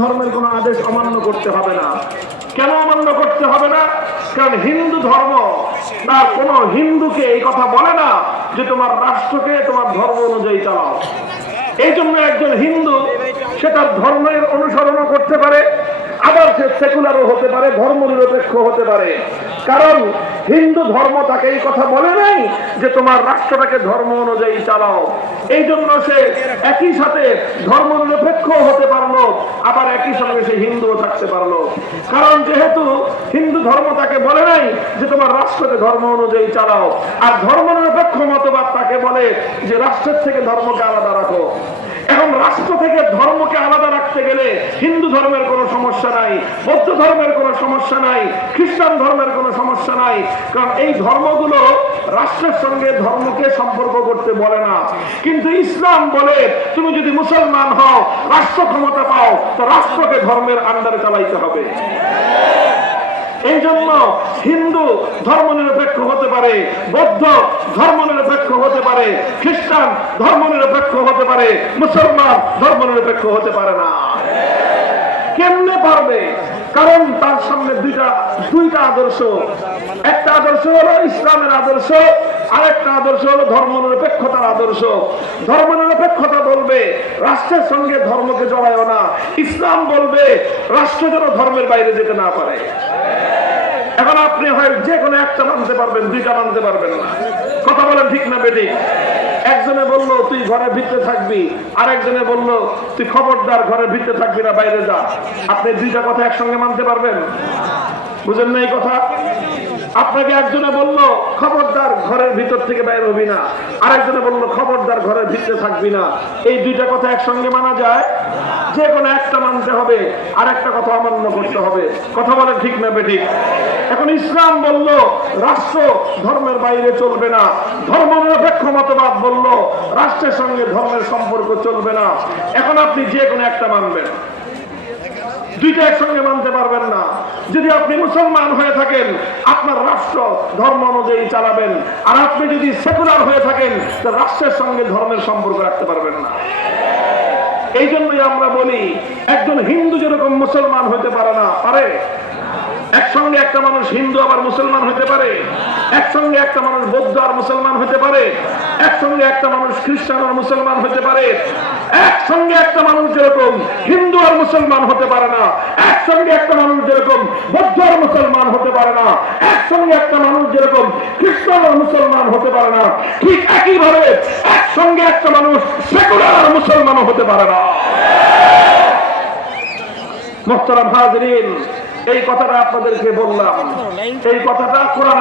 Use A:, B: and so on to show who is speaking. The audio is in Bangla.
A: ধর্মের কোনো আদেশ অমান্য করতে হবে না। কেন অমান্য করতে হবে না? কারণ হিন্দু ধর্ম তার কোনো হিন্দুকে এই কথা বলে না যে তোমার রাষ্ট্রকে, তোমার ধর্ম অনুযায়ী চালাও। এই জন্য একজন হিন্দু, সে তার ধর্মের অনুসরণও করতে পারে, আবার সে সেকুলারও হতে পারে ধর্ম নিরপেক্ষ হতে পারে। কারণ হিন্দু ধর্ম তাকে এই কথা বলে নাই যে তোমার রাষ্ট্রটাকে ধর্ম অনুযায়ী চালাও। এই জন্য সে একই সাথে ধর্ম নিরপেক্ষ আবার একই সঙ্গে সে হিন্দুও থাকতে পারল। কারণ যেহেতু হিন্দু ধর্ম তাকে বলে নাই যে তোমার রাষ্ট্রকে ধর্ম অনুযায়ী চালাও, আর ধর্ম নিরপেক্ষ মতবাদ তাকে বলে যে রাষ্ট্রের থেকে ধর্মকে আলাদা রাখো। এখন রাষ্ট্র থেকে ধর্মকে আলাদা রাখতে গেলে হিন্দু ধর্মের কোনো সমস্যা নাই, বৌদ্ধ ধর্মের কোনো সমস্যা নাই, খ্রিস্টান ধর্মের কোনো সমস্যা নাই। কারণ এই ধর্মগুলো রাষ্ট্রের সঙ্গে ধর্মকে সম্পর্ক করতে বলে না। কিন্তু ইসলাম বলে, তুমি যদি মুসলমান হও, রাষ্ট্র ক্ষমতা পাও, তো রাষ্ট্রকে ধর্মের আন্ডারে চালাইতে হবে। এই জন্য হিন্দু ধর্ম নিরপেক্ষ হতে পারে, বৌদ্ধ ধর্ম নিরপেক্ষ হতে পারে, খ্রিস্টান ধর্ম নিরপেক্ষ হতে পারে, মুসলমান ধর্ম নিরপেক্ষ হতে পারে না। কেমনে পারবে? কারণ তার সামনে দুইটা দুইটা আদর্শ। একটা আদর্শ হলো ইসলামের আদর্শ, আরেকটা আদর্শ হলো ধর্ম নিরপেক্ষতার আদর্শ। ধর্ম নিরপেক্ষতা বলবে, রাষ্ট্রের সঙ্গে ধর্মকে জড়ায় না। ইসলাম বলবে, রাষ্ট্র যেন ধর্মের বাইরে যেতে না পারে। এখন আপনি হয় যে কোনো একটা মানতে পারবেন, দুইটা মানতে পারবেন না। কথা বলেন ঠিক না বেটি একজনে তুই ঘরে ভিতরে থাকবি। আরেকজনে বলল, তুই খবরদার, ঘরে ভিতরে থাকবি না, বাইরে যা। আপনি দুইটা কথা একসঙ্গে মানতে পারবেন? বুঝেন না এই কথা? আপনাকে একজনে বলল, খবরদার ঘরের ভিতর থেকে বাইরে হবি না। আরেকজনে বলল, খবরদার ঘরের ভিতরে থাকবি না। এই দুইটা কথা একসঙ্গে মানা যায়? যে কোনো একটা মানতে হবে আর একটা কথা অমান্য করতে হবে। কথা বলে ঠিক না বেঠিক এখন ইসলাম বলল, রাষ্ট্র ধর্মের বাইরে চলবে না। ধর্ম নিরপেক্ষ মতবাদ বলল, রাষ্ট্রের সঙ্গে ধর্মের সম্পর্ক চলবে না। এখন আপনি যে কোনো একটা মানবেন। দুইটা একসঙ্গে মানতে পারবেন না। যদি আপনি মুসলমান হয়ে থাকেন, আপনার রাষ্ট্র ধর্ম অনুযায়ী চালাবেন। আর আপনি যদি সেকুলার হয়ে থাকেন, তো রাষ্ট্রের সঙ্গে ধর্মের সম্পর্ক রাখতে পারবেন না। এই জন্যই আমরা বলি, একজন হিন্দু যেরকম মুসলমান হতে পারে না, পারে। একসঙ্গে একটা মানুষ হিন্দু আবার মুসলমান হতে পারে। একসঙ্গে একটা মানুষ বৌদ্ধ আর মুসলমান হতে পারে। একসঙ্গে একটা মানুষ খ্রিস্টান আর মুসলমান হতে পারে। একসঙ্গে একটা মানুষ যেরকম হিন্দু আর মুসলমান হতে পারে না। একসঙ্গে একটা মানুষ যেরকম বৌদ্ধ আর মুসলমান হতে পারে না। একসঙ্গে একটা মানুষ যেরকম খ্রিস্টান আর মুসলমান হতে পারে না। ঠিক একইভাবে একসঙ্গে একটা মানুষ সেকুলার মুসলমানও হতে পারে না। মোহতারাম হাজরিন, এই কথাটা আপনাদেরকে বললাম। এই কথাটা কোরআন